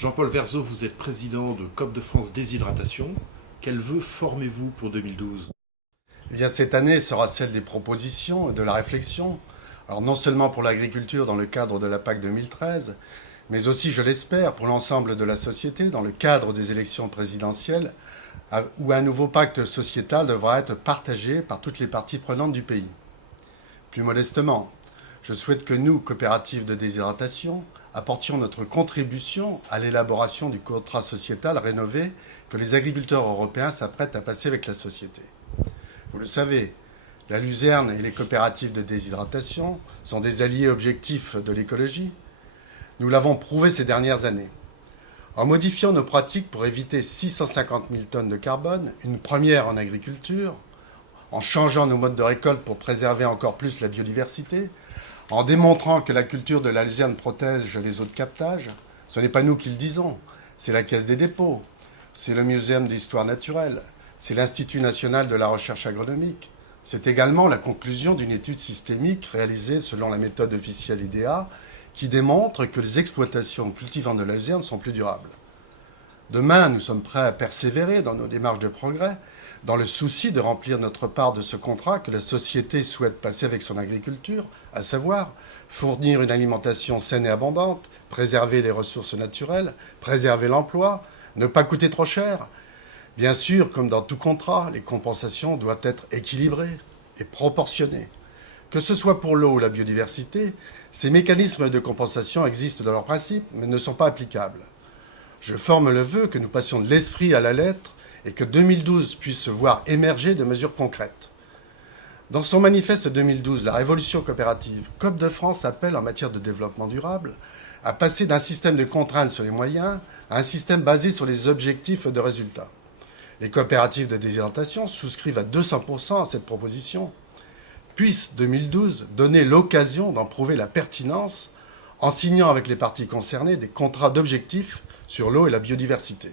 Jean-Paul Verzeau, vous êtes président de COP de France Déshydratation. Quels vœux formez-vous pour 2012? Eh bien, cette année sera celle des propositions et de la réflexion. Alors non seulement pour l'agriculture dans le cadre de la PAC 2013, mais aussi, je l'espère, pour l'ensemble de la société dans le cadre des élections présidentielles, où un nouveau pacte sociétal devra être partagé par toutes les parties prenantes du pays. Plus modestement, je souhaite que nous, coopératives de déshydratation, apportions notre contribution à l'élaboration du contrat sociétal rénové que les agriculteurs européens s'apprêtent à passer avec la société. Vous le savez, la luzerne et les coopératives de déshydratation sont des alliés objectifs de l'écologie. Nous l'avons prouvé ces dernières années. En modifiant nos pratiques pour éviter 650 000 tonnes de carbone, une première en agriculture, en changeant nos modes de récolte pour préserver encore plus la biodiversité, en démontrant que la culture de la luzerne protège les eaux de captage, ce n'est pas nous qui le disons, c'est la Caisse des dépôts, c'est le Muséum d'histoire naturelle, c'est l'Institut national de la recherche agronomique. C'est également la conclusion d'une étude systémique réalisée selon la méthode officielle IDEA qui démontre que les exploitations cultivant de la luzerne sont plus durables. Demain, nous sommes prêts à persévérer dans nos démarches de progrès, dans le souci de remplir notre part de ce contrat que la société souhaite passer avec son agriculture, à savoir fournir une alimentation saine et abondante, préserver les ressources naturelles, préserver l'emploi, ne pas coûter trop cher. Bien sûr, comme dans tout contrat, les compensations doivent être équilibrées et proportionnées. Que ce soit pour l'eau ou la biodiversité, ces mécanismes de compensation existent dans leur principe, mais ne sont pas applicables. Je forme le vœu que nous passions de l'esprit à la lettre et que 2012 puisse voir émerger de mesures concrètes. Dans son manifeste 2012, la révolution coopérative, COP de France appelle en matière de développement durable à passer d'un système de contraintes sur les moyens à un système basé sur les objectifs de résultats. Les coopératives de déshydratation souscrivent à 200% à cette proposition. Puisse 2012 donner l'occasion d'en prouver la pertinence en signant avec les parties concernées des contrats d'objectifs sur l'eau et la biodiversité.